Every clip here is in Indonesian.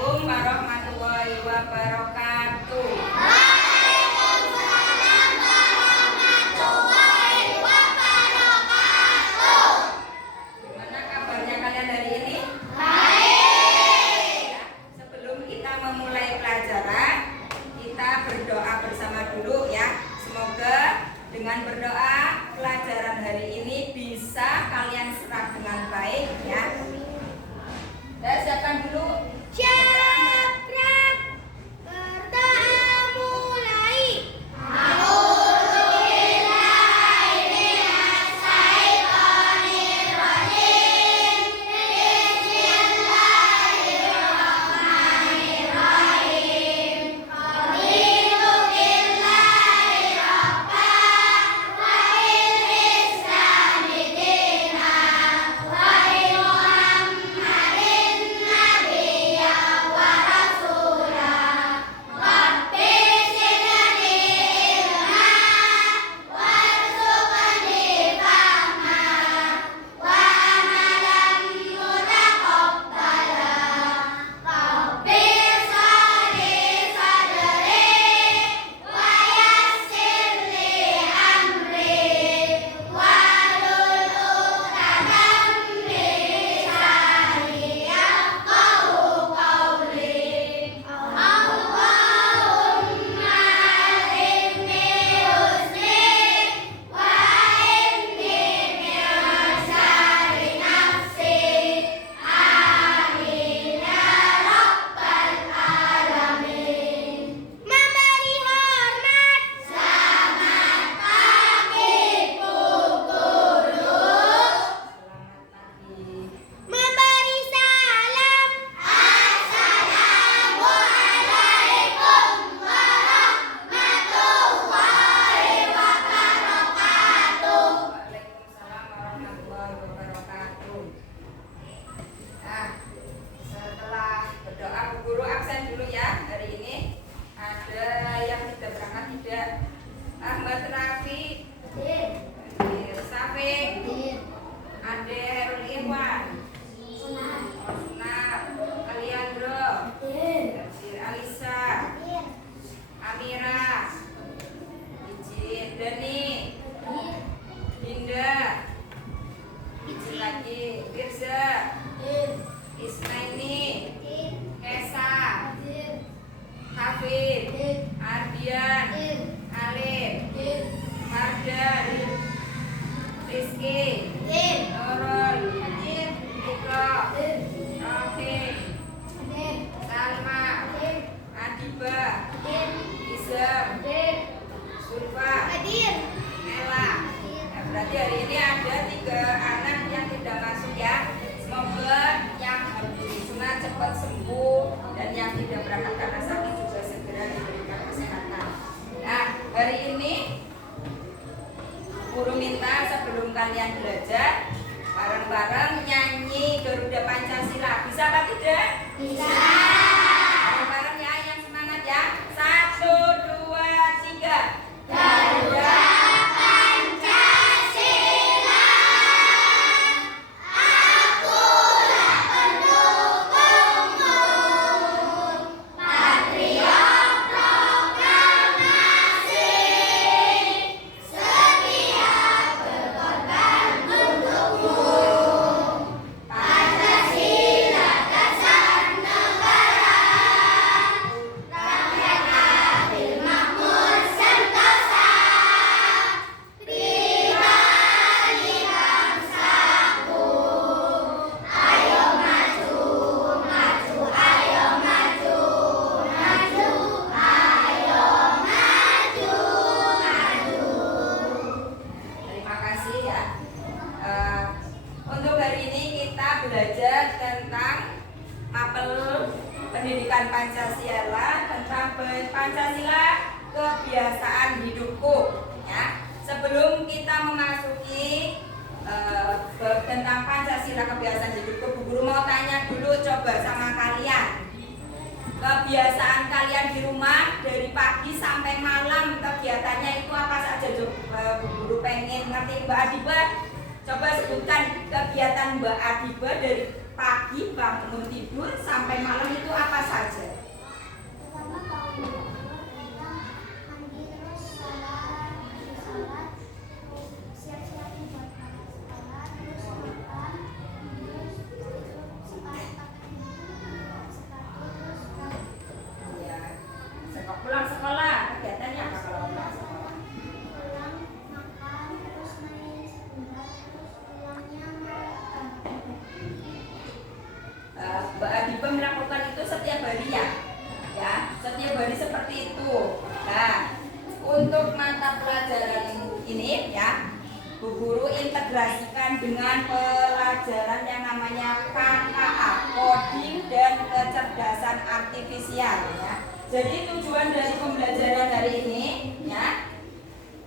Assalamualaikum warahmatullahi wabarakatuh. Waalaikumsalam warahmatullahi wabarakatuh. Gimana kabarnya kalian hari ini? Baik. Ya, sebelum kita memulai pelajaran, kita berdoa bersama dulu ya. Semoga dengan berdoa pelajaran hari ini bisa kalian serap dengan baik ya. Dan siapkan dulu. Siap, berdoa mulai. A'udzubillahi minasyaitonirrajim. Bismillahirrahmanirrahim. Raditu billahi rabban wa bil islami dinan wa bi Muhammadin nabiyyan wa rasulan. Rabbi zidni ilma warzuqni fahma wa amalan mutaqabbala. Rabbi shrahli sadri wa yassir li amri wahlul 'uqdatam min lisani yafqahu qawli. Allahumma alimni husni wa inni min syarri nafsi. Amin ya rabbal alamin. Memberi hormat. Selamat pagi Bu Guru. Selamat pagi. Memberi salam. Assalamualaikum warahmatullahi wabarakatuh. Waalaikumsalam warahmatullahi wabarakatuh. Nah, setelah berdoa Bu Guru absen dulu ya hari ini. Ada yang tidak berangkat tidak? Ahmad Rafi, Safik, Ade Herul Ikhwan, Osnab, Aliandro, Sir Alisa, Amira, Izin, Dani, Dinda, Izin lagi, Firza, Ismaini, Kesa, Hafid, Ardian, Alif, Mardan, Rizky, Nurul, Iko, Rafiq, Salma, Adiba, Isam, Sulfa, Ella. Nah, berarti hari ini ada 3 anak yang tidak masuk ya. Semoga yang harus disunat cepat sembuh dan yang tidak berangkat karena sakit juga segera diberikan kesehatan. Nah, hari ini guru minta sebelum kalian belajar bareng-bareng nyanyi Garuda Pancasila. Bisa apa tidak? Bisa. Bareng-bareng ya, yang semangat ya. 1, 2, 3. Garuda Pancasila, akulah pendukungmu. Patriot proklamasi, setia berkorban untukmu. Pancasila dasar negara, rakyat adil makmur sentosa. Pribadi bangsaku, ayo maju, maju, ayo maju, maju, ayo maju, maju. Terima kasih ya. Untuk hari ini kita belajar tentang mapel pendidikan Pancasila, tentang Pancasila kebiasaan hidupku ya. Sebelum kita memasuki tentang Pancasila kebiasaan hidupku, Bu Guru mau tanya dulu coba sama kalian. Kebiasaan kalian di rumah dari pagi sampai malam kegiatannya itu apa saja? Bu Guru pengen ngerti. Mbak Adiba, coba sebutkan kegiatan Mbak Adiba dari pagi bangun tidur sampai malam itu apa saja? itu setiap hari ya, setiap hari seperti itu. Nah, untuk mata pelajaran ini ya, Bu Guru integrasikan dengan pelajaran yang namanya KKA, coding dan kecerdasan artifisial ya. Jadi tujuan dari pembelajaran hari ini ya,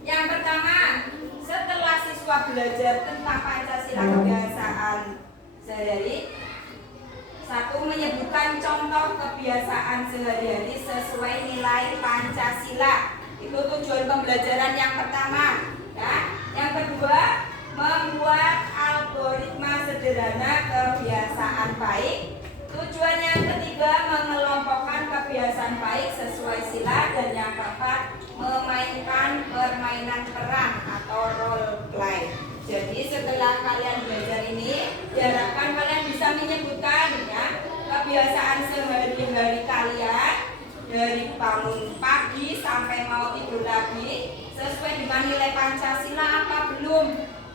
yang pertama, setelah siswa belajar tentang Pancasila kebiasaan sehari-hari, satu, menyebutkan contoh kebiasaan sehari-hari sesuai nilai Pancasila. Itu tujuan pembelajaran yang pertama ya. Yang kedua, membuat algoritma sederhana kebiasaan baik. Tujuan yang ketiga, mengelompokkan kebiasaan baik sesuai sila. Dan yang keempat, memainkan permainan peran atau role play. Jadi setelah kalian belajar ini, diharapkan kalian bisa menyebutkan ya kebiasaan sehari-hari kalian dari bangun pagi sampai mau tidur lagi sesuai dengan nilai Pancasila apa belum.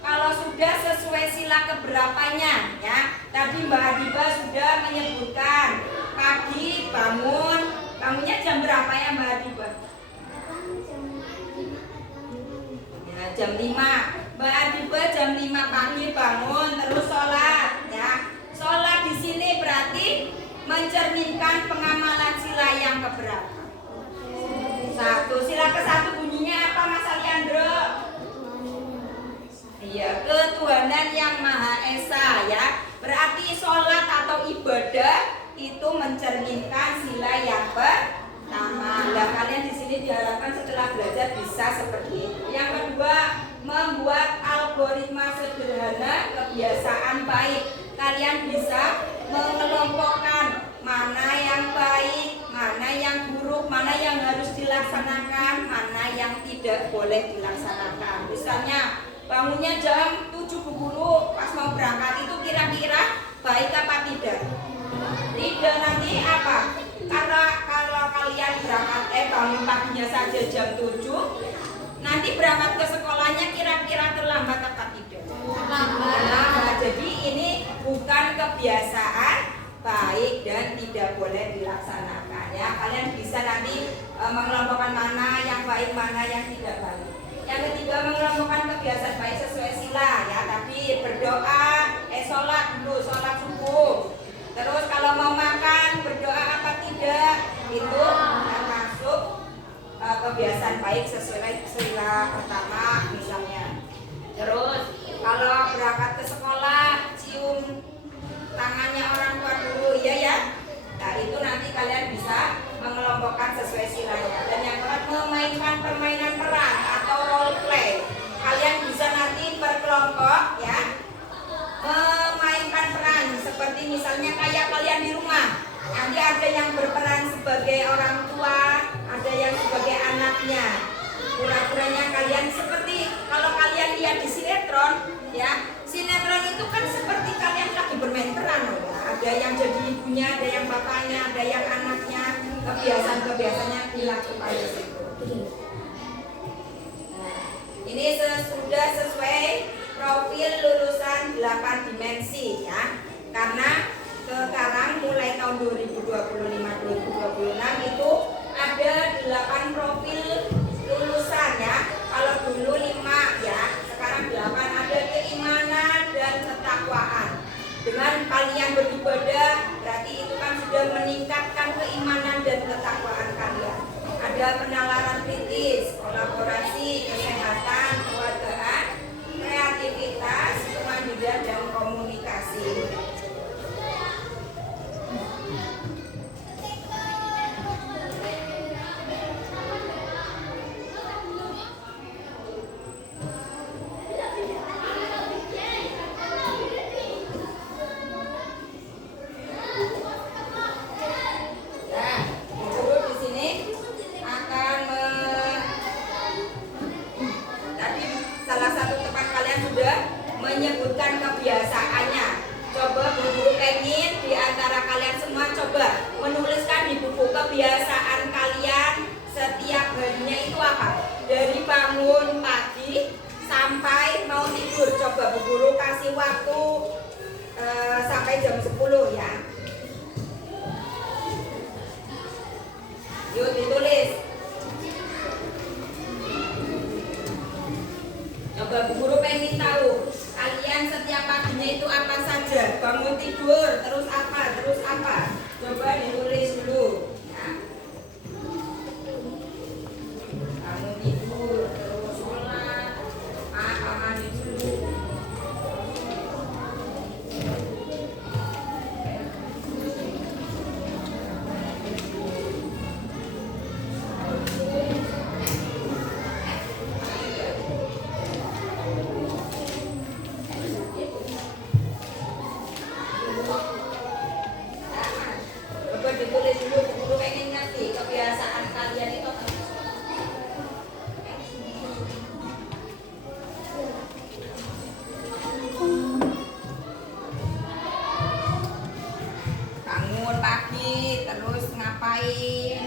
Kalau sudah sesuai sila keberapanya ya. Tadi Mbak Adiba sudah menyebutkan pagi bangunnya jam berapa ya Mbak Adiba? Ya, jam 5. Mbak Adiba jam 5 pagi bangun terus sholat ya. Sholat di sini berarti mencerminkan pengamalan sila yang keberapa? 1. Sila ke-1 bunyinya apa Mas Aliandro? Iya, ketuhanan yang Maha Esa ya. Berarti sholat atau ibadah itu mencerminkan sila yang pertama. Nah, kalian di sini diharapkan setelah belajar bisa seperti itu. Yang kedua, membuat algoritma sederhana kebiasaan baik. Kalian bisa mengelompokkan mana yang baik, mana yang buruk, mana yang harus dilaksanakan, mana yang tidak boleh dilaksanakan. Misalnya bangunnya jam 7 Bu Guru, pas mau berangkat itu kira-kira baik apa tidak? Tidak, nanti apa? Karena kalau kalian berangkat bangun paginya saja jam 7, nanti berangkat ke sekolahnya kira-kira terlambat apa tidak? Terlambat. Jadi ini bukan kebiasaan baik dan tidak boleh dilaksanakan ya. Kalian bisa nanti mengelompokkan mana yang baik, mana yang tidak baik. Yang ketiga, mengelompokkan kebiasaan baik sesuai sila ya. Tapi berdoa, sholat dulu, sholat subuh. Terus kalau mau makan berdoa apa tidak, itu termasuk kebiasaan baik sesuai sila pertama misalnya. Terus kalau berangkat ke sekolah cium tangannya orang tua dulu ya. Nah itu nanti kalian bisa mengelompokkan sesuai silanya. Dan yang keempat, memainkan permainan peran atau role play. Kalian bisa nanti berkelompok ya, memainkan peran seperti misalnya kayak kalian di rumah. Nanti ada yang berperan sebagai orang tua, ada yang sebagai anaknya. Pura-puranya kalian seperti kalau kalian lihat di sinetron ya. Sinetron itu kan seperti kalian lagi bermain peran ya. Ada yang jadi ibunya, ada yang bapaknya, ada yang anaknya. Kebiasaan-kebiasaannya dilakukan di situ. Nah, ini sudah sesuai profil lulusan 8 dimensi ya. Karena sekarang mulai tahun 2025-2026 itu ada 8 profil lulusan ya. Kalau dulu 5 ya, sekarang 8. Ada keimanan dan ketakwaan. Dengan kalian beribadah, berarti itu kan sudah meningkatkan keimanan dan ketakwaan kalian. Ada penalaran kritis, kolaborasi, kesehatan, keluargaan, kreativitas, kemandirian dan komunikasi. Menyebutkan kebiasaannya. Coba Bu Guru pengen di antara kalian semua coba menuliskan di buku kebiasaan kalian setiap harinya itu apa? Dari bangun pagi sampai mau tidur. Coba Bu Guru kasih waktu sampai jam 10 ya. Coba ditulis dulu. Ya. Bangun tidur, terus sholat, mandi dulu. Coba ditulis dulu, guru pengen ngerti kebiasaan kalian itu apa? Bangun pagi, terus ngapain?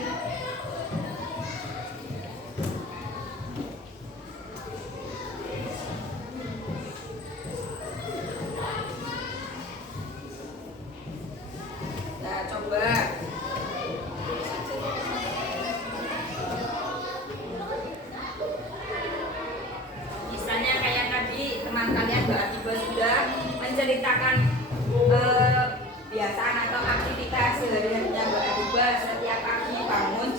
Nah, coba. Misalnya kayak tadi teman kalian Mbak Atiba sudah menceritakan kebiasaan atau aktivitas sehari-harinya Mbak Atiba setiap pagi bangun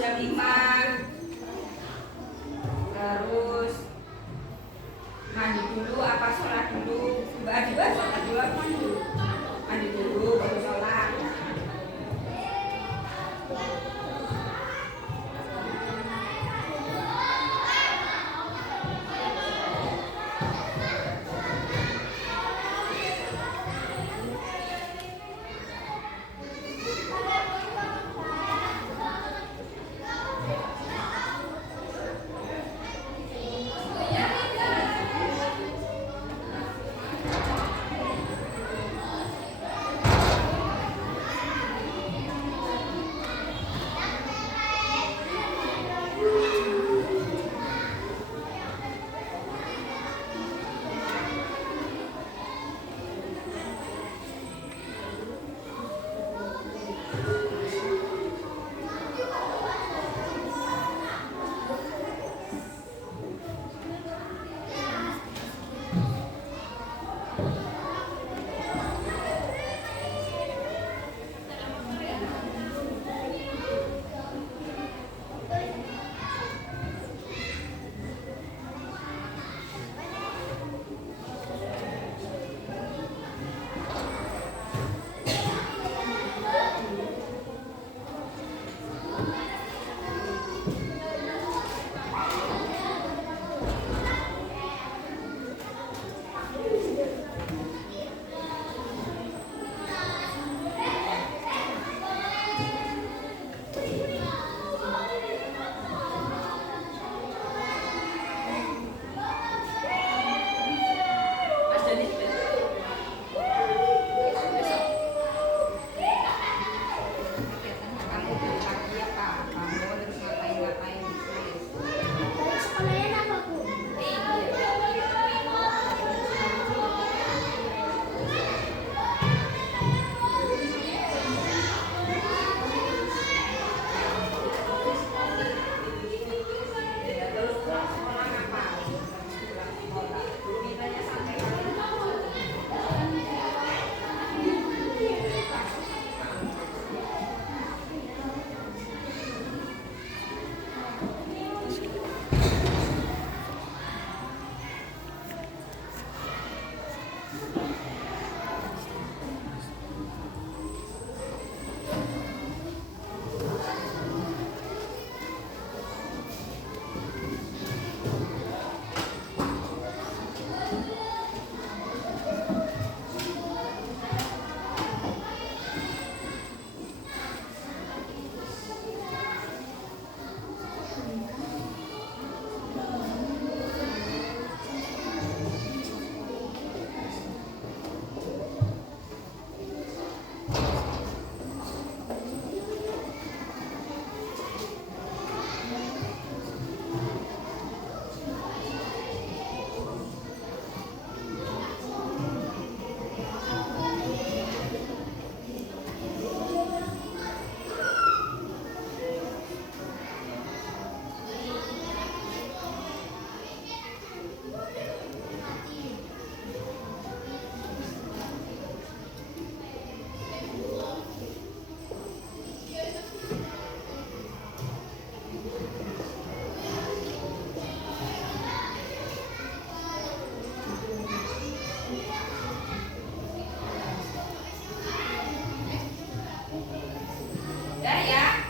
Sudah ya?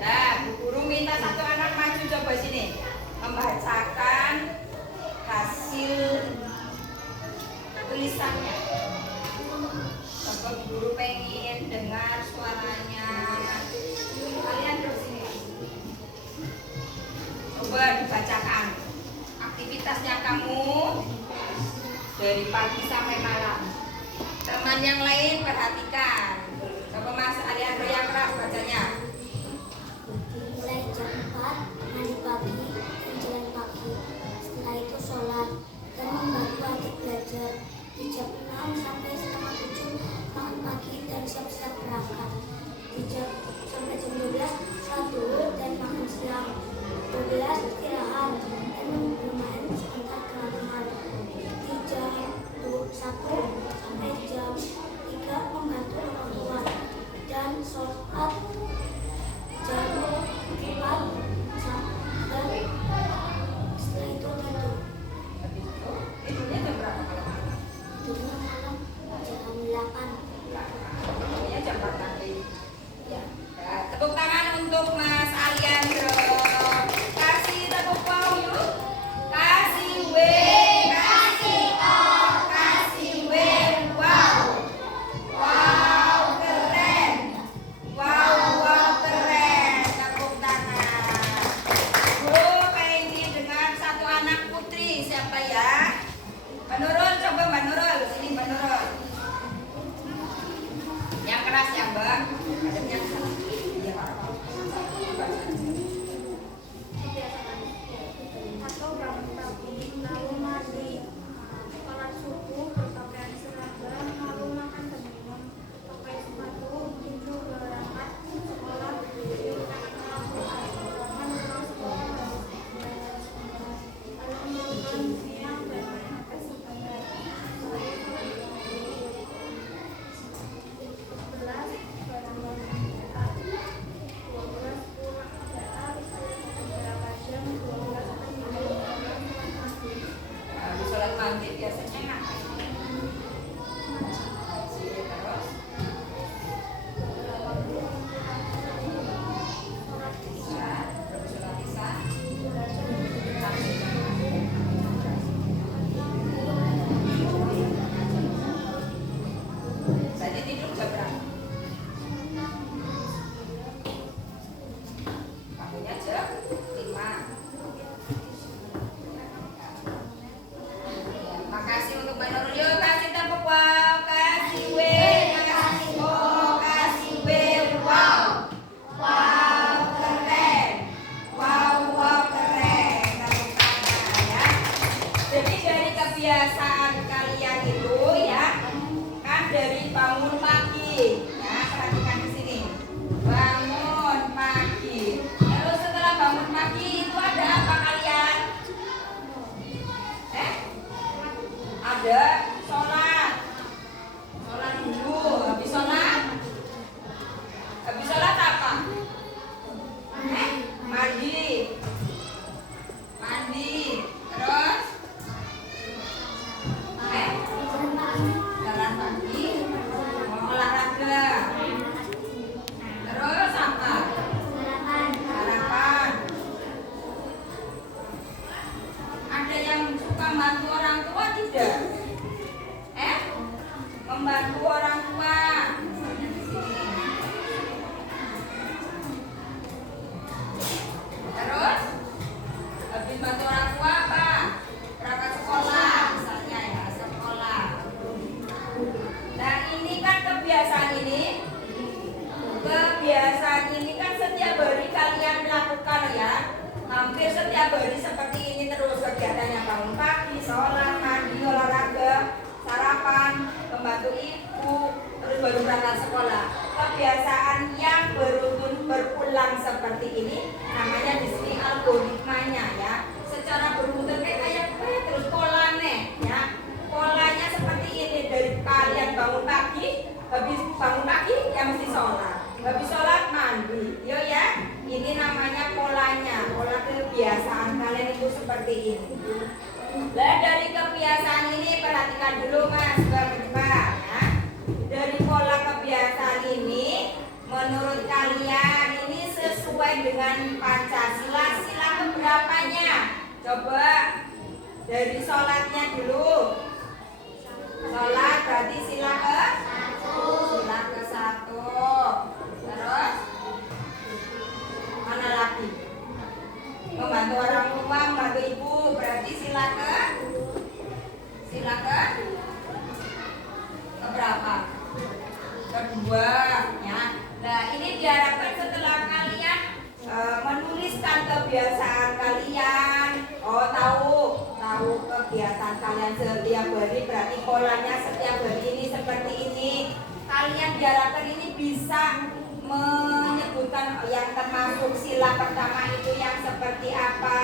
Nah, Bu Guru minta satu anak maju coba sini membacakan hasil tulisannya. Coba Bu Guru pengen dengar suaranya. Kalian terus sini. Coba dibacakan aktivitasnya kamu dari pagi sampai malam. Teman yang lain perhatikan. Coba Mas Aliandro yang keras bacanya. Mulai jam 4 mandi pagi dan jalan pagi. Setelah itu sholat dan membantu adik belajar. Di jam 6 sampai setengah 7 makan pagi dan siap-siap berangkat. Di jam sampai jam 12 sholat dulu dan makan siang. 12 istirahat dan bermain sebentar teman-teman. Di jam 1 sampai jam 3 membantu orang tua dan sholat jam 4 dan setelah itu tidur. Tidurnya jam berapa kalau? Tidurnya malam jam 8. Tidurnya jam 4 nanti. Ya. Nah, tepuk tangan untuk Mas Aliandro. Kasih tepuk wow yuk. Kasih W, kasih O, kasih W. Wow. Wow, keren. Wow, wow, keren. Tepuk tangan. Guru pengen dengar satu anak putri. Siapa ya? Mbak Nurul, coba Mbak Nurul. Sini Mbak Nurul. Yang keras ya Mbak. Adanya salah. Iya Pak. Atau bangun pagi lalu mandi, sholat subuh berpakaian seragam lalu makan dan minum, pakai sepatu menuju berangkat sekolah dengan melakukan terus sekolah lalu makan siang dan makan sebentar. 11 bangun PA, 12 pulang PA, beberapa jam 12 Habis sholat maghrib biasanya ngapain? Terus? Isya, terus sholat isya. Jadi tidur jam berapa? Bangunnya jam 5. Makasih untuk Mbak Nurul. Yuk kasih tepuk wow, kasih W, kasih O, kasih W. Wow. Wow, keren. Wow, wow, keren. Tepuk tangan ya. Jadi dari kebiasaan kalian itu ya, kan dari bangun pagi ya, perhatikan di sini. Bangun pagi. Lalu setelah bangun pagi itu ada apa kalian? Ada sholat. Sholat dulu. Habis sholat apa? Mandi. Terus jalan pagi, olahraga. Terus apa? Sarapan. Ada yang suka bantu orang tua tidak? Membantu orang tua. Misalnya di sini. Terus habis bantu orang tua apa? Berangkat sekolah misalnya ya, sekolah. Nah ini kan kebiasaan ini kan setiap hari kalian lakukan ya. Hampir setiap hari seperti ini terus kegiatannya, bangun pagi, sholat, mandi, olahraga, sarapan, membantu ibu, terus baru berangkat sekolah. Kebiasaan yang berulang seperti ini namanya di sini algoritmanya ya. Secara beruntun kayak terus polanya ya. Polanya seperti ini, dari kalian bangun pagi, habis bangun pagi ya mesti sholat, habis sholat mandi, yo ya. Ini namanya polanya, pola kebiasaan kalian itu seperti ini. Nah dari kebiasaan ini perhatikan dulu Mas, Mbak ya. Dari pola kebiasaan ini Menurut kalian ini sesuai dengan Pancasila sila keberapanya? Coba dari sholatnya dulu. Sholat berarti sila ke? Sila ke-1. Terus mana lagi? Membantu orang tua, membantu ibu berarti sila ke? Sila ke? Keberapa? Kedua, ya. Nah, ini diharapkan setelah kalian menuliskan kebiasaan kalian. Oh, tahu kegiatan kalian setiap hari, berarti polanya setiap hari ini seperti ini. Kalian diharapkan ini bisa menyebutkan yang termasuk sila pertama itu yang seperti apa,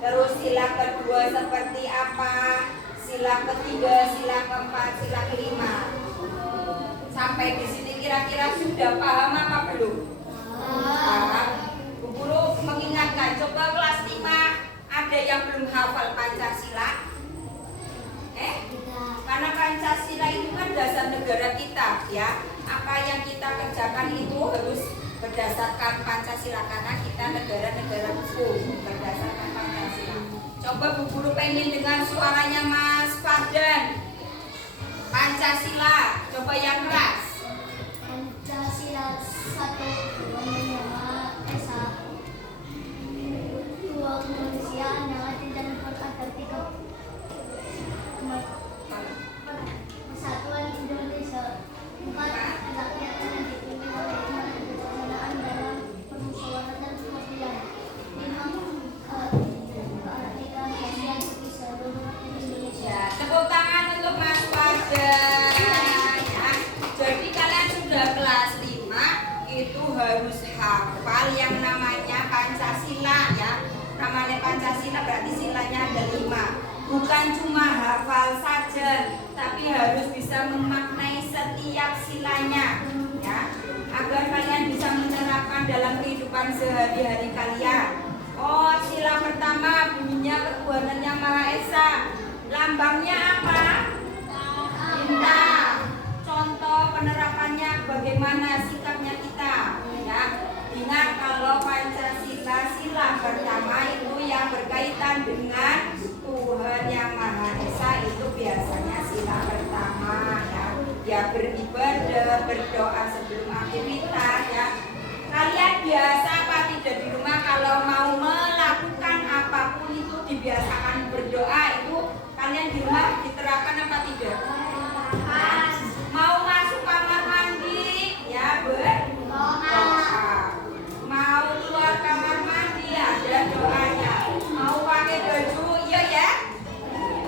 terus sila kedua seperti apa, sila ketiga, sila keempat, sila kelima. Sampai di sini kira-kira sudah paham apa belum? Paham. Bu Guru mengingatkan, coba kelas 5 ada yang belum hafal Pancasila? Karena Pancasila itu kan dasar negara kita, ya. Apa yang kita kerjakan itu harus berdasarkan Pancasila karena kita negara-negara hukum berdasarkan Pancasila. Coba Bu Guru pengen dengan suaranya Mas Fardan. Pancasila, coba yang keras. Pancasila 1 Maha Esa, 2 kemanusiaan yang adil dan beradab, 3 persatuan Indonesia, 4 rakyat yang dipimpin oleh hikmat dan kebijaksanaan dalam permusyawaratan dan keadilan, 5 kemerdekaan Asia bagi seluruh rakyat Indonesia. Ya, tepuk tangan untuk Mas Fardan. Ya. Jadi kalian sudah kelas 5 itu harus hafal yang namanya Pancasila, ya. Namanya Pancasila berarti silanya ada 5. Bukan cuma hafal saja, tapi harus bisa memaknai setiap silanya, ya, agar kalian bisa menerapkan dalam kehidupan sehari-hari kalian. Oh, sila pertama bunyinya ketuhanan yang Maha Esa. Lambangnya apa? Bintang. Contoh penerapannya bagaimana sikapnya kita, ya. Ingat kalau Pancasila sila pertama itu yang berkaitan dengan Tuhan yang Maha Esa itu biasanya sila pertama, ya. Ya beribadah, berdoa sebelum aktivitas, ya. Kalian biasa apa tidak di rumah kalau mau melakukan apapun itu dibiasakan berdoa itu kalian di rumah diterapkan apa tidak? Mau masuk kamar mandi, ya berdoa. Mau keluar kamar mandi ada doanya. Mau pakai baju, iya ya.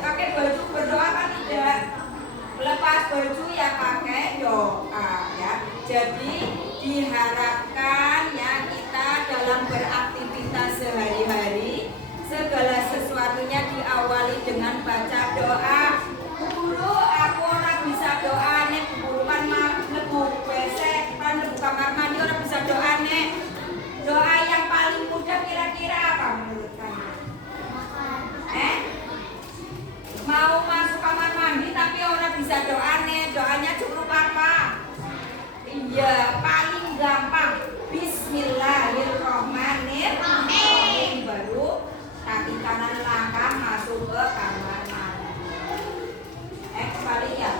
Pakai baju berdoa kan tidak. Lepas baju ya pakai doa, ya. Jadi diharapkan ya kita dalam beraktivitas sehari-hari segala sesuatunya diawali dengan baca doa. Bu Guru, aku orang bisa doa nek. Bu Guru kan lebu WC, kan lebu kamar mandi orang bisa doa nek. Doa yang paling mudah kira-kira apa menurut kalian? Mau masuk kamar mandi tapi orang bisa doa nek. Doanya cukup apa? Iya, paling gampang. Bismillahirrahmanirrahim. Baru kaki kanan langkah masuk ke kamar mandi. Kembali ya.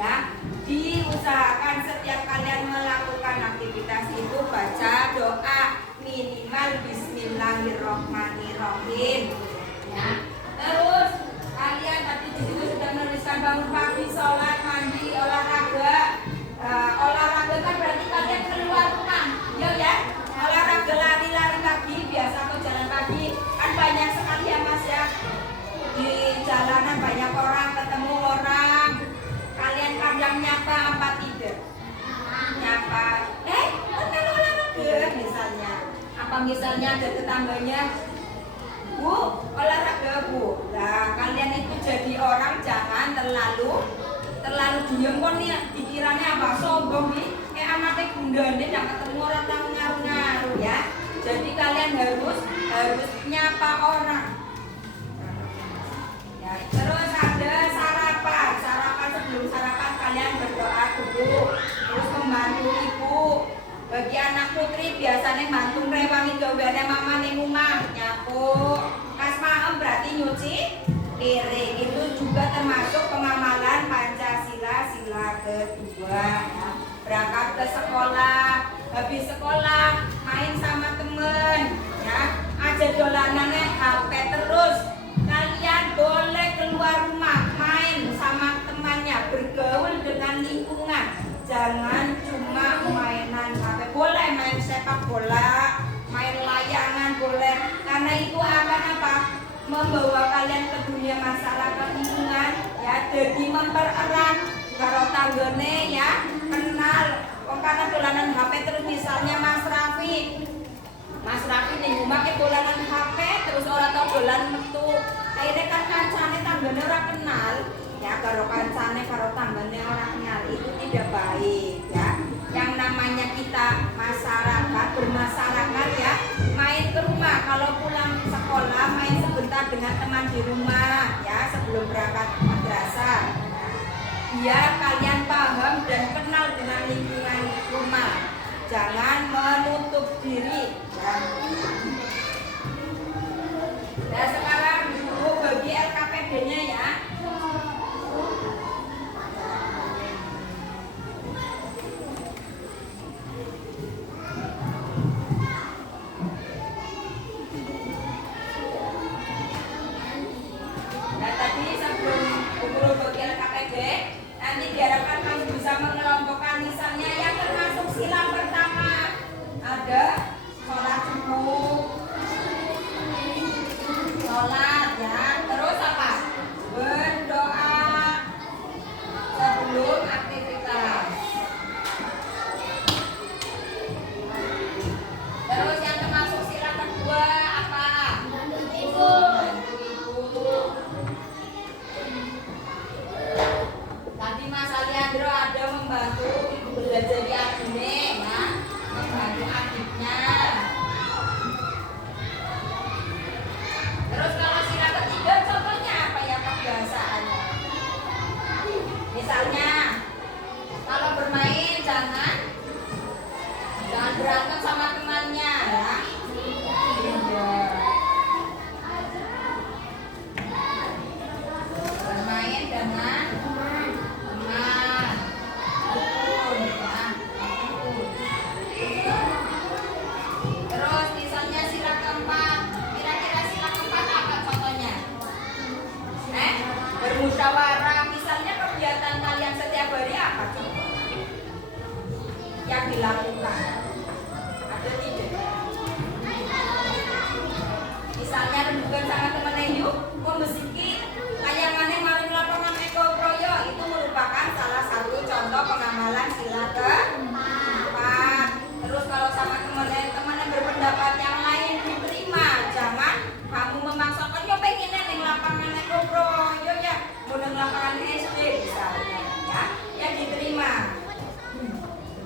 Ya, diusahakan setiap kalian melakukan aktivitas itu baca doa minimal Bismillahirrahmanirrahim. Ya. Terus kalian tadi di situ sudah menuliskan bangun pagi, sholat, mandi, olahraga. Olahraga kan berarti kalian keluar rumah, ya. Olahraga lari-lari pagi, biasa atau jalan pagi kan banyak sekali ya Mas ya. Di jalanan banyak orang, ketemu orang. Kalian kadang nyapa apa tidak? Nyapa. Kan olahraga misalnya. Apa misalnya ada tetangganya? Bu, olahraga Bu. Nah, kalian itu jadi orang jangan terlalu diem kok nih pikirannya apa sombong nih kayak anaknya bunda nih tidak ketemu orang tahu ngaruh-ngaruh, ya. Jadi kalian harus nyapa orang, ya. Terus ada sarapan sebelum sarapan kalian berdoa dulu, terus membaca bantu ibu. Bagi anak putri biasanya bantu rewangi gaweane mama ning omah, nyapu. Kas maem berarti nyuci piring. Itu juga termasuk pengamalan Pancasila sila kedua ya. Berangkat ke sekolah, habis sekolah main sama temen ya. Aja dolanannya HP terus. Kalian boleh keluar rumah main sama temannya, bergaul dengan lingkungan. Jangan cuma mainan HP. Boleh main sepak bola, main layangan boleh. Karena itu akan apa? Membawa kalian ke dunia masyarakat lingkungan ya. Jadi mempererat karo tanggane ya, kenal. Karena dolanan HP terus misalnya Mas Raffi ning omah ke dolanan HP terus ora tau dolan metu. Akhirnya kan kancane tanggane ora kenal. Ya karo kancane karo tanggane ora kenal itu tidak baik ya. Yang namanya kita masyarakat bermasyarakat ya, main ke rumah. Kalau pulang sekolah main sebentar dengan teman di rumah ya sebelum berangkat madrasah. Biar kalian paham dan kenal dengan lingkungan rumah. Jangan menutup diri ya. Nah sekarang guru bagi LKPD-nya ya. Nah tadi sebelum guru bagi LKPD, nanti diharapkan kamu bisa mengelompokkan misalnya yang termasuk sila pertama ada sholat subuh, sholat ya, terus apa? Berdoa sebelum aktivitas. Terus yang termasuk sila kedua apa? Ibu. Tadi Mas Aliandro ada membantu belajar di adine ya, membantu adiknya. Terus kalau sila ketiga contohnya apa ya kebiasaannya? Misalnya kalau bermain jangan berantem sama temannya ya. Bermain dengan teman. Terus misalnya sila keempat, kira-kira sila keempat apa contohnya? Bermusyawarah. Misalnya kegiatan kalian setiap hari apa coba? Yang dilakukan ada tidak? Misalnya rembukan sama teman yuk membesiki kayangannya maring lapangan Eko Proyo, itu merupakan salah satu contoh pengamalan sila keempat. Terus kalau sama teman-teman berpendapat yang lain diterima, jangan kamu memaksakan yo pengennya ning lapangan Eko Proyo ya, mau ning lapangan SD misalnya ya diterima.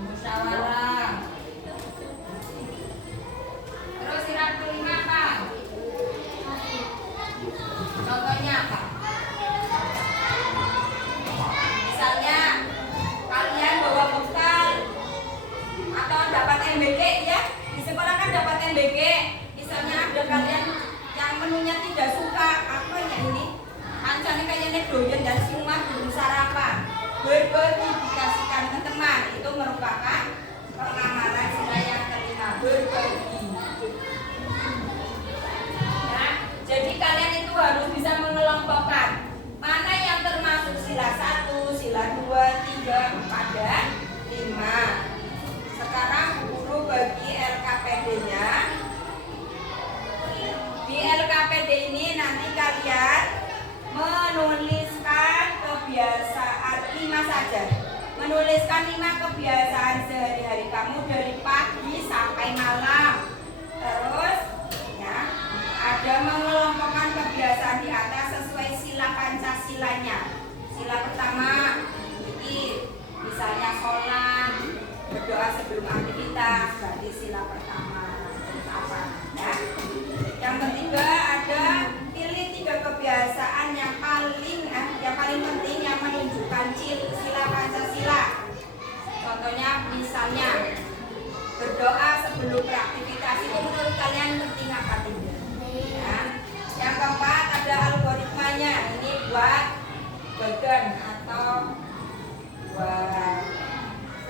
Musyawarah. Terus sila kelima apa? Contohnya apa? Misalnya kalian bawa bekal atau dapat MBG ya, di sekolah kan dapat MBG. Misalnya ada kalian yang menunya tidak suka, apa ya ini? Kancane kayaknya doyan dan rumah belum sarapan. Berbagi dikasihkan ke teman, itu merupakan pengamalan sila yang kelima, berbagi. Nah, jadi kalian itu harus bisa mengelompokkan mana yang termasuk sila 1, sila 2, 3, 4, dan 5. Sekarang guru bagi LKPD-nya. Di LKPD ini nanti kalian menuliskan kebiasaan 5 saja. Menuliskan 5 kebiasaan sehari-hari kamu dari pagi sampai malam. Terus ya, ada mengelompokkan kebiasaan di atas sesuai sila Pancasilanya. Sila pertama ini misalnya sholat, berdoa sebelum aktivitas, berarti sila pertama. Apa ya? Yang ketiga ada pilih 3 kebiasaan yang paling penting yang menunjukkan sila Pancasila. Contohnya misalnya berdoa sebelum beraktivitas itu menurut kalian penting apa tidak? Ya. Yang keempat ada algoritmanya. Ini buat bagan atau buat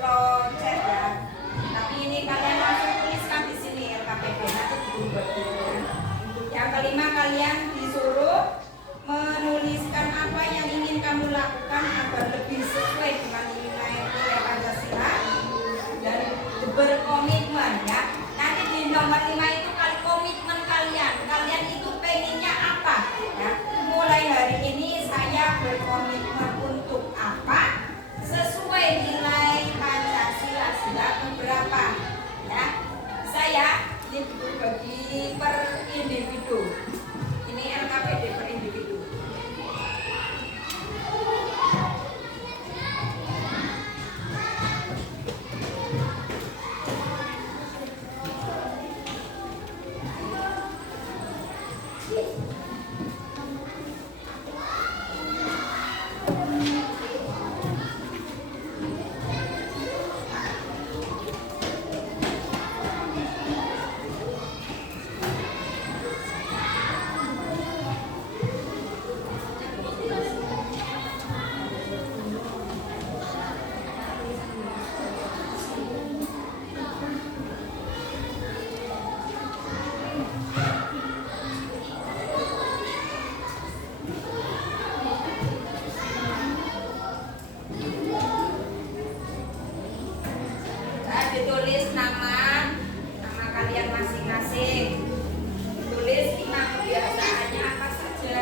flowchart ya. Tapi ini kalian langsung tuliskan di sini LKPP nanti dibuat. Yang kelima kalian disuruh menuliskan apa yang ingin kamu lakukan agar lebih sesuai dengan nilai-nilai Pancasila dan berkomitmen ya. Nanti di nomor 5 itu komitmen kalian. Kalian itu pengennya apa ya? Mulai hari ini saya berkomitmen untuk apa? Sesuai nilai Pancasila sila berapa ya? Saya ini bagi per individu. Ini LKPD per individu. Ditulis nama kalian masing-masing. Tulis 5 kebiasaannya apa saja.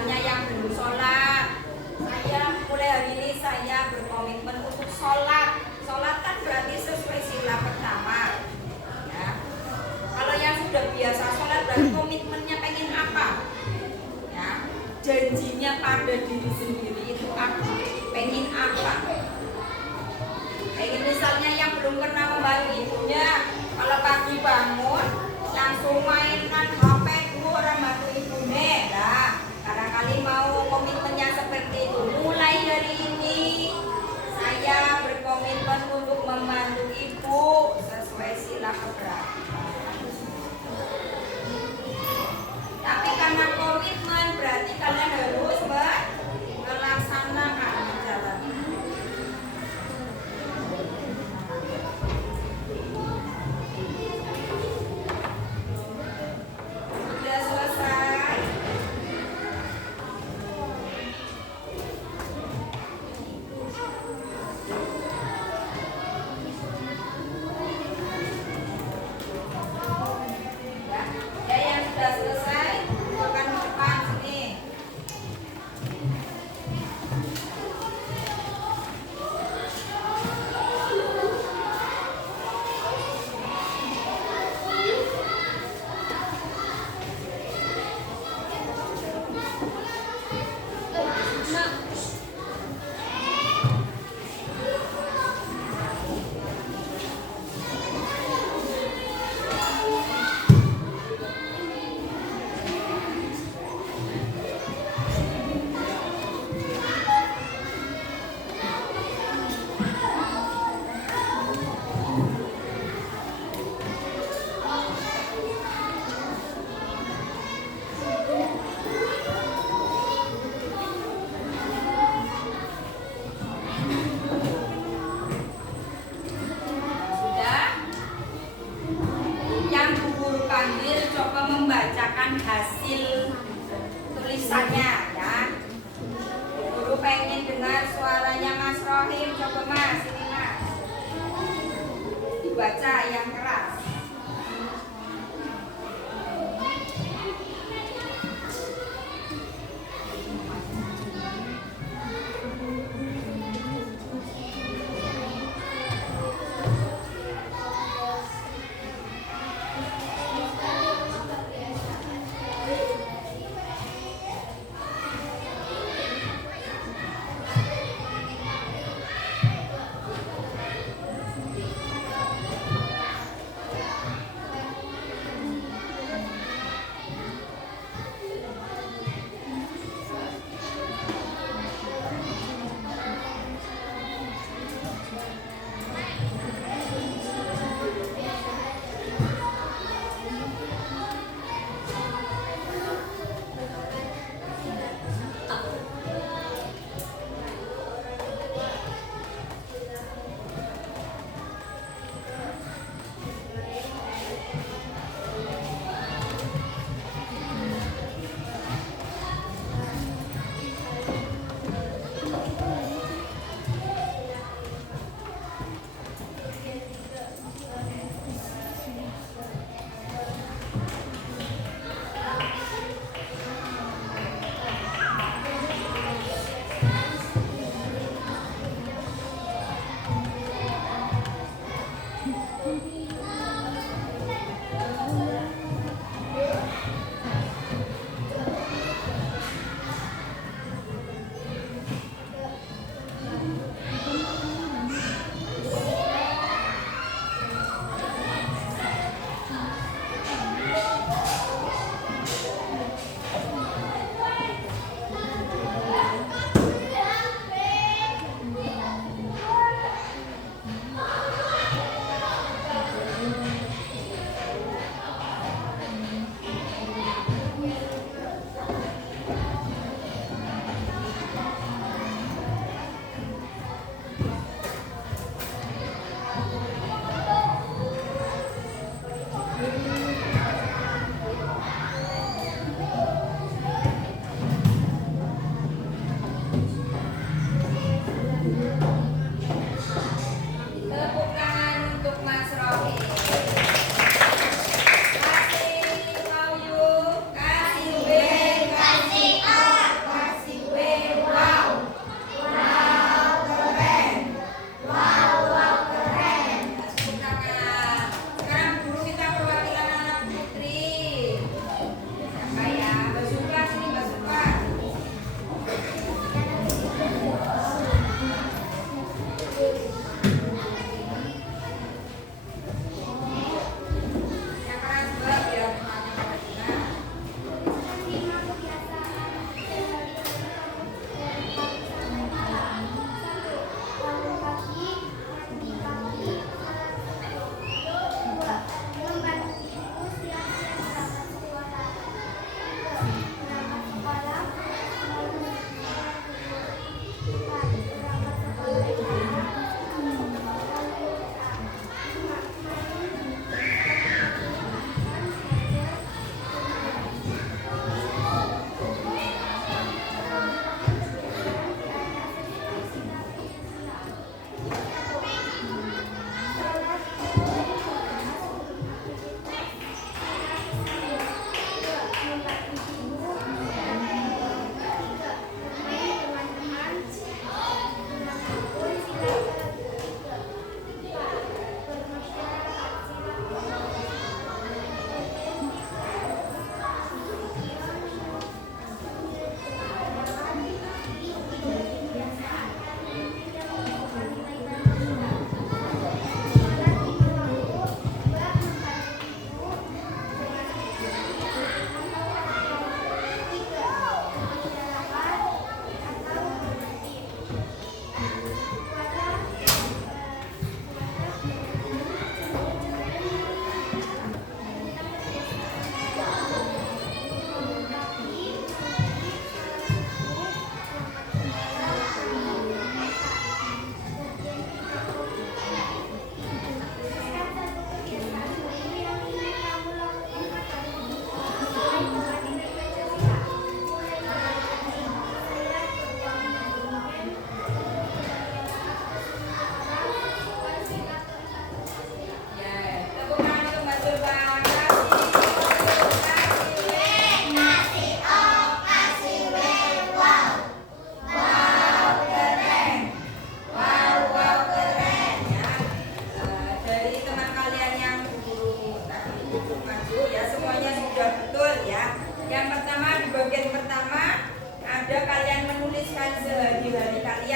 misalnya yang belum sholat, saya mulai hari ini saya berkomitmen untuk sholat. Sholat kan berarti sesuai sila pertama. Ya. Kalau yang sudah biasa sholat berarti komitmennya pengen apa? Ya. Janjinya pada diri sendiri itu apa? Pengen apa? Pengen misalnya yang belum pernah membantu ibunya, kalau pagi bangun langsung mainkan HP dulu orang bantu ibunya. Nah, kadang-kali mau komitmennya seperti itu. Mulai dari ini saya berkomitmen untuk membantu ibu sesuai sila keberatan. Tapi karena komitmen berarti kalian harus melaksanakan menjalani. Sudah selesai. Ya, yang sudah selesai, bukan ke depan sini. Sudah? Yang Bu Guru panggil coba membacakan hasil tulisannya ya. Bu Guru pengen dengar suaranya Mas Rohim. Coba Mas, ini Mas. Dibaca yang keras.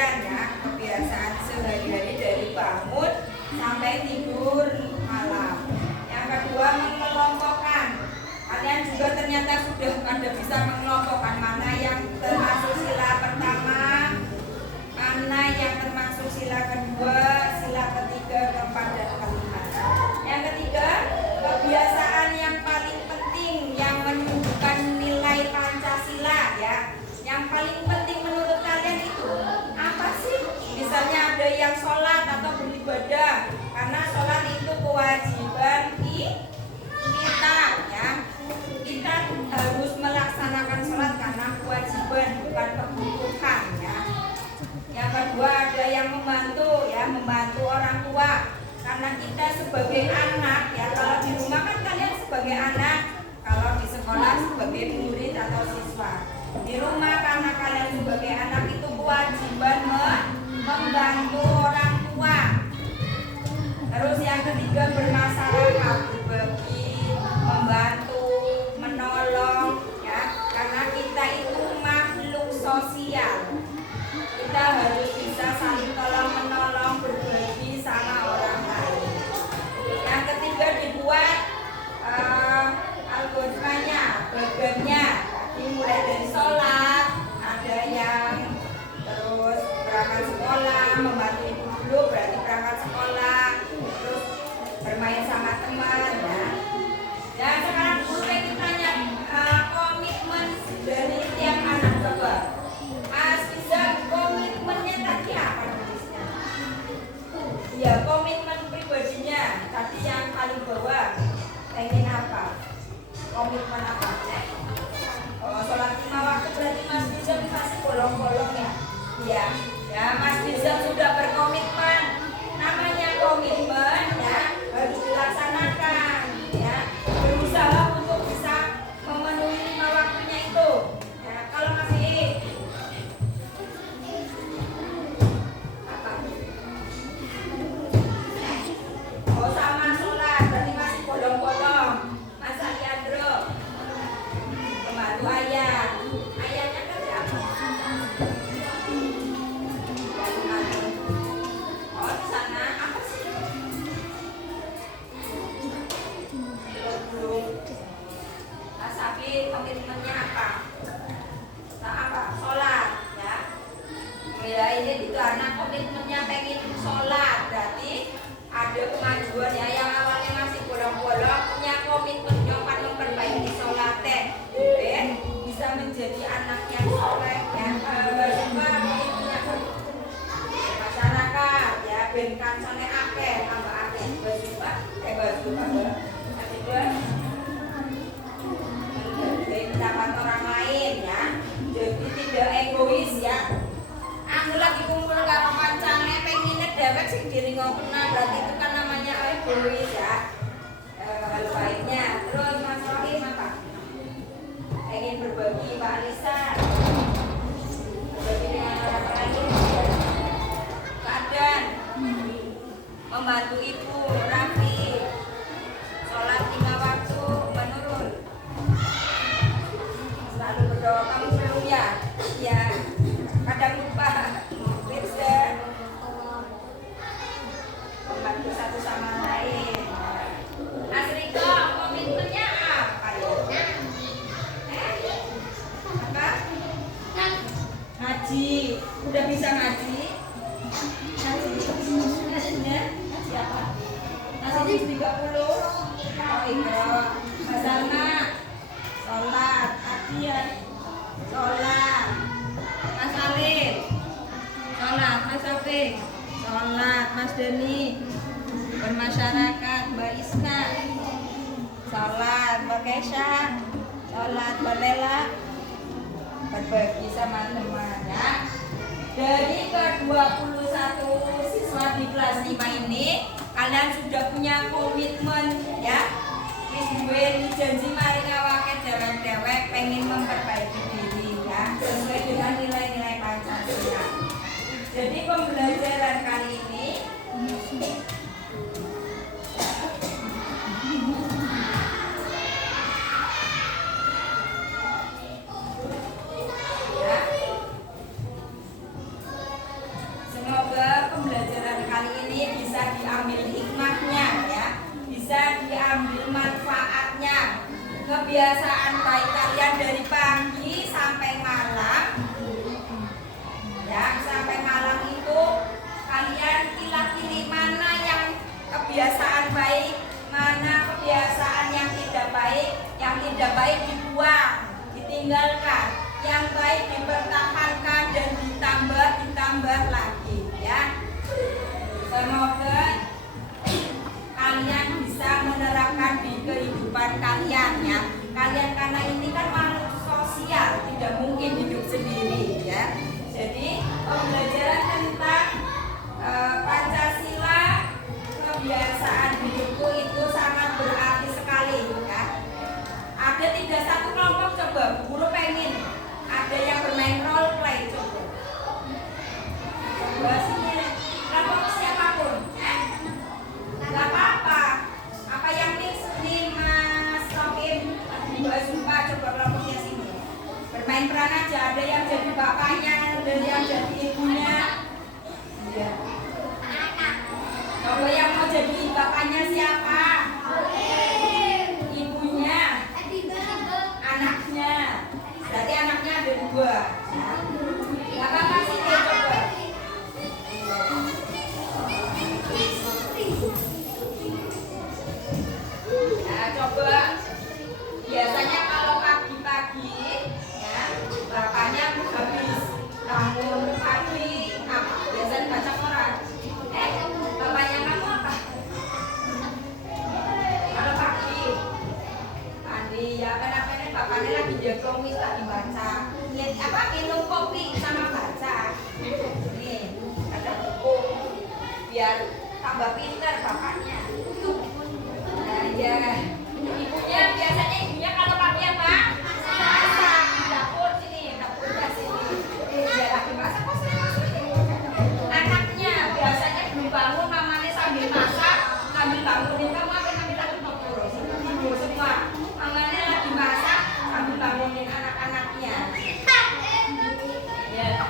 harian ya, kebiasaan sehari-hari dari bangun sampai tidur malam. Yang kedua, mengelompokkan. Kalian juga ternyata sudah pada bisa mengelompokkan mana yang termasuk sila pertama, mana yang termasuk sila kedua, sila ketiga, keempat, dan kelima. Yang ketiga, kebiasaan yang paling penting yang menunjukkan nilai Pancasila ya. Yang paling penting menurut kalian itu apa sih? Misalnya ada yang sholat atau beribadah, karena sholat itu kewajiban kita ya. Kita harus melaksanakan sholat karena kewajiban bukan kebutuhan ya. Yang kedua, ada yang membantu ya, membantu orang tua. Karena kita sebagai anak ya, kalau di rumah kan kalian sebagai anak, kalau di sekolah sebagai murid atau siswa. Di rumah karena kalian sebagai anak itu kewajiban membantu orang tua. Terus yang ketiga, bermasyarakat, berbagi, membantu, menolong ya, karena kita itu makhluk sosial. Kita harus bisa saling tolong menolong, berbagi sama orang lain. Yang ketiga, dibuat algoritmanya, bagannya. Dimulai dari sholat, ada yang terus berangkat sekolah, membantu ibu dulu berarti berangkat sekolah, terus bermain sama teman ya. Dan sekarang guru pengen tanya komitmen dari tiap anak, coba Mas bisa komitmennya tadi apa nulisnya? Ya, komitmen pribadinya tadi yang paling bawah pengen apa? Komitmen apa? Oh, sholat 5 waktu berarti Mas Nizam masih bolong-bolong ya? Iya, ya Mas Nizam sudah berkomitmen. Namanya komitmen ya, harus dilaksanakan ya. Berusaha untuk bisa memenuhi 5 waktunya itu. Ya, kalau masih apa? Oh, sama sholat berarti masih bolong-bolong. Mas Aliandro membantu ayah. Ayahnya kerja apa? Oh, di sana apa sih? Belum. Nah, Sapi komitmennya apa? Nah, apa? Sholat ya. Ya ini itu anak komitmennya pengen sholat, berarti ada kemajuan ya. Yang awalnya masih bolong-bolong punya komitmen nyoba memperbaiki sholatnya, bisa menjadi anak yang soleh ya. Komitmennya masyarakat ya, ben kancane akeh tambah akeh baju kedua menghargai pendapat orang lain ya, jadi tidak egois ya. Aku lagi kumpul karo kancane pengen dewek sing diringokna, berarti itu kan namanya egois ya. Hal baiknya. Terus Mas Rohim apa? Ingin berbagi, Pak Alisa berbagi dengan orang lain ya. Pak Dan membantu ibu rapi, sholat 5 waktu menurun, selalu berdoa. Kamu belum ya? Ya, kadang lupa. Bisa membantu satu sama lain. Asriko, komitmennya apa ya? Apa? Ngaji. Udah bisa ngaji? Ngajinya? Ngaji apa? Ngaji 30. Oh iya. Mas Alma, sholat. Adian, sholat. Mas Alim, sholat. Mas Afif, sholat. Mas Deni, bermasyarakat. Mbak Isna, sholat. Mbak Kesha, sholat. Mbak Lela, berbagi sama teman ya. Dari ke-21 siswa di kelas 5 ini, kalian sudah punya komitmen ya. Wis duwe janji mari ngawake dewek-dewek pengen memperbaiki diri ya, sesuai dengan nilai-nilai Pancasila. Jadi pembelajaran kali ini Semoga kalian bisa menerapkan di kehidupan kalian ya. Kalian karena ini kan makhluk sosial, tidak mungkin hidup sendiri ya. Jadi pembelajaran tentang Pancasila, kebiasaan hidupku itu sangat berarti sekali ya. Ada 31 kelompok, coba guru pengen ada yang bermain role play, coba sini kelompok siapapun nggak apa-apa, apa yang nih Mas Rokim Mbak Zumba, coba kelompoknya sini bermain peran aja, ada yang jadi bapaknya, ada yang jadi ibunya ya. Coba yang mau jadi bapaknya siapa? Ibunya, anaknya, berarti anaknya ada 2 nggak apa-apa sih ya, coba nah, coba biasanya kalau pagi-pagi ya bapaknya habis bangun pagi apa? Biasanya baca koran. Bapaknya kamu apa? Kalau pagi mandi ya kadang-kadang bapaknya lagi jago wis lagi baca. Minum kopi sama baca. Nih, ada buku biar tambah pintar bapaknya. Nah, ya. Ibunya biasanya kalau pagi apa? Masak di dapur sini, dapurnya sini. Dia lagi masak kok saya masukin. Anaknya biasanya belum bangun, mamanya sambil masak, sambil bangunin kamu apa sambil lagi tidur semua. Mamanya lagi masak sambil bangunin anak-anaknya. Ya.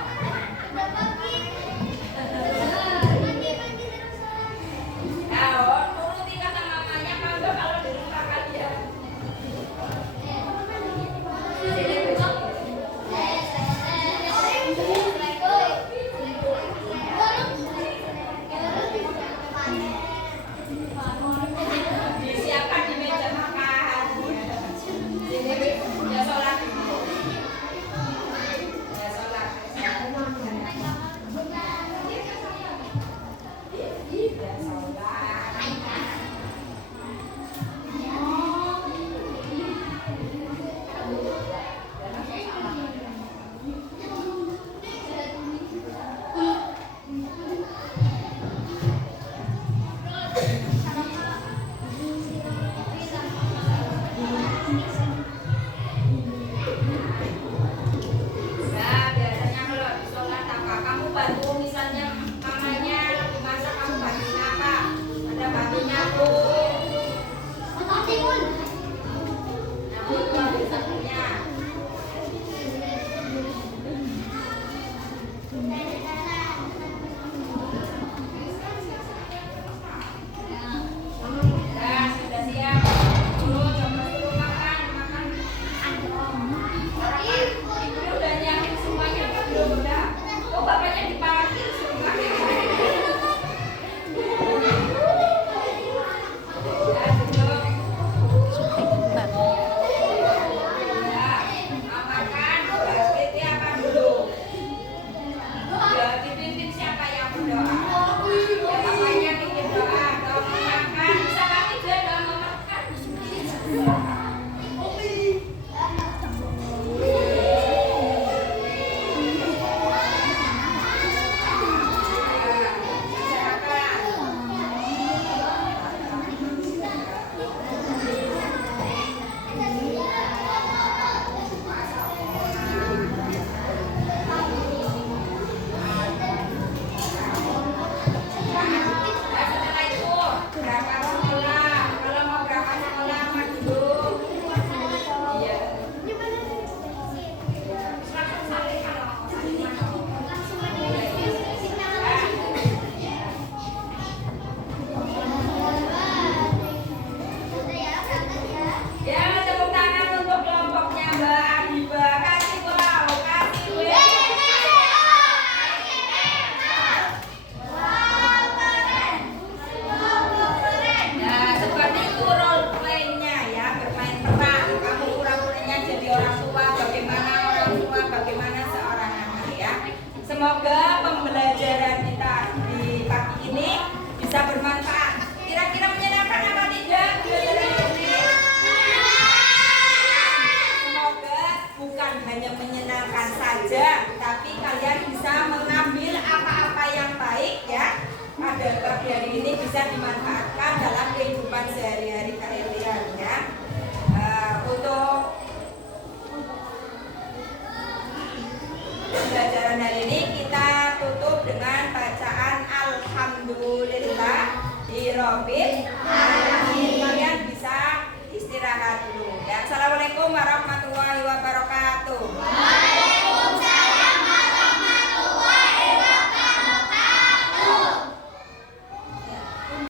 Turuti kata mamanya, bangga kalau di rumah kalian. Disiapkan di meja makan. Sini, ya sholat dulu. Ya sholat. Ya sholat. Nah, biasanya kalau di sholat apa? Kamu bantu misalnya mamanya lagi masak, kamu bantuin apa? Ada bantu nyapu. Nyapu itu ada satunya. Nah, sudah siap. Dulu coba dulu makan. Ibu udah nyiapin semuanya apa belum? Udah. Oh, bapaknya dipanggil semua. Ya, duduk. Ya, makan. Berarti apa dulu? Ya, dipimpin siapa yang berdoa? Ya, bapaknya bikin doa. Doa makan. Bisa kaki dia doa makan. Setelah itu berangkat sekolah. Kalau mau berangkat sekolah mah dulu. Iya. Langsung salin kalau mau salin ya, tepuk tangan untuk kelompoknya Mbak Adiba. Kasih wow, kasih weh. Nah, seperti itu role play-nya ya, bermain peran. Kamu pura-puranya jadi orang tua, bagaimana seorang anak ya. Semoga pembelajaran kita di pagi ini bisa dimanfaatkan dalam kehidupan sehari-hari kalian ya. Untuk pembelajaran hari ini kita tutup dengan bacaan Alhamdulillah Rabbil Alamin.